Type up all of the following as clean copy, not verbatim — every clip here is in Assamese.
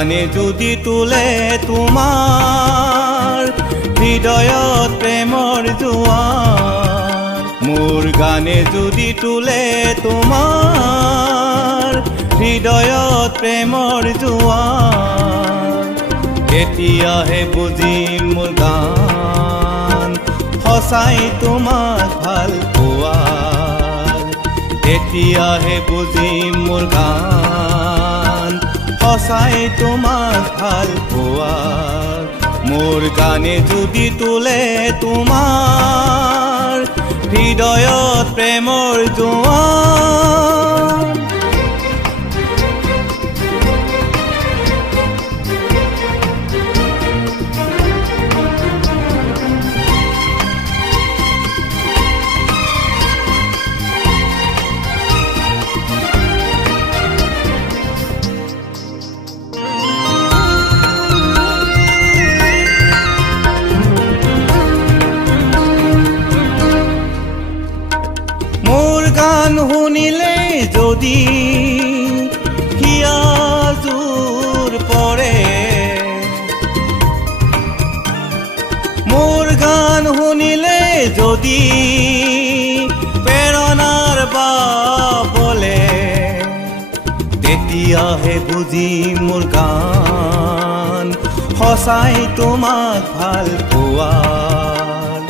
গানে যদি তুলে তোমাৰ হৃদয়ত প্ৰেমৰ জোৱাৰ মোৰ গানে যদি তুলে তোমাৰ হৃদয়ত প্ৰেমৰ জোৱাৰ তেতিয়াহে বুজিম মোৰ গান সঁচাই তোমাক ভাল পোৱাৰ তেতিয়াহে বুজিম মোৰ গান সঁচাই তোমাক ভাল পোৱাৰ মোৰ গানে যদি তুলে তোমাৰ হৃদয়ত প্ৰেমৰ জোৱাৰ গান শুনিলে যদি হিয়াজুৰ পৰে মোৰ গান শুনিলে যদি প্ৰেৰণাৰ বাবলে তেতিয়াহে বুজিম মোৰ গান সঁচাই তোমাক ভাল পোৱাৰ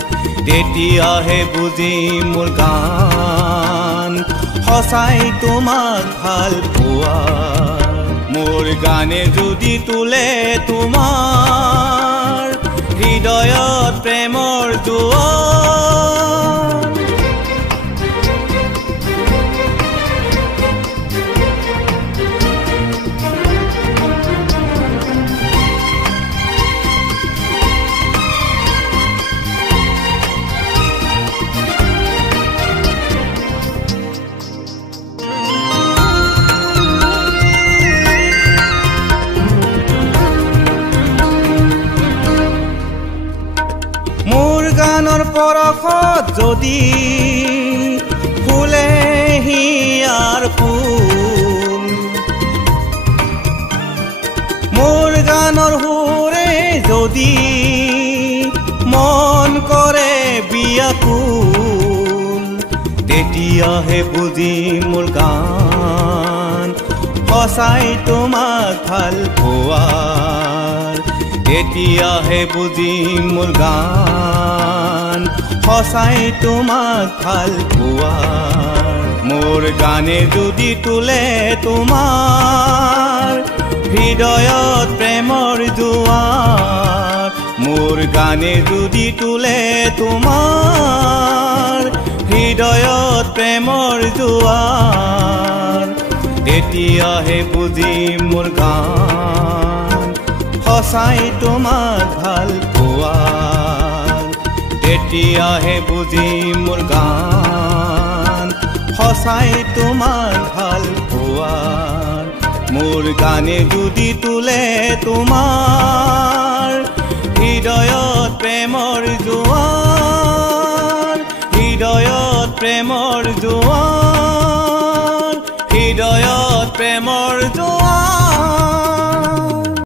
তেতিয়াহে বুজিম মোৰ গান সঁচাই তোমাক ভাল পোৱাৰ মোৰ গানে যদি তুলে তোমাৰ হৃদয়ত প্ৰেমৰ জোৱাৰ গানৰ পৰশত যদি ফুলে হিয়াৰ ফুল মোৰ গানৰ সুৰে যদি মন কৰে বিয়াকুল তেতিয়াহে বুজিম মোৰ গান সঁচাই তোমাক ভাল পোৱাৰ তেতিয়াহে বুজিম মোৰ গান সঁচাই তোমাক ভাল পোৱাৰ মোৰ গানে যদি তুলে তোমাৰ হৃদয়ত প্ৰেমৰ জোৱাৰ মোৰ গানে যদি তুলে তোমাৰ হৃদয়ত প্ৰেমৰ জোৱাৰ তেতিয়াহে বুজিম মোৰ গান সঁচাই তোমাক ভাল পোৱাৰ তেতিয়াহে বুজিম মোৰ গান সঁচাই তোমাক ভাল পোৱাৰ মোৰ গানে যদি তুলে তোমাৰ হৃদয়ত প্ৰেমৰ জোৱাৰ হৃদয়ত প্ৰেমৰ জোৱাৰ হৃদয়ত প্ৰেমৰ জোৱাৰ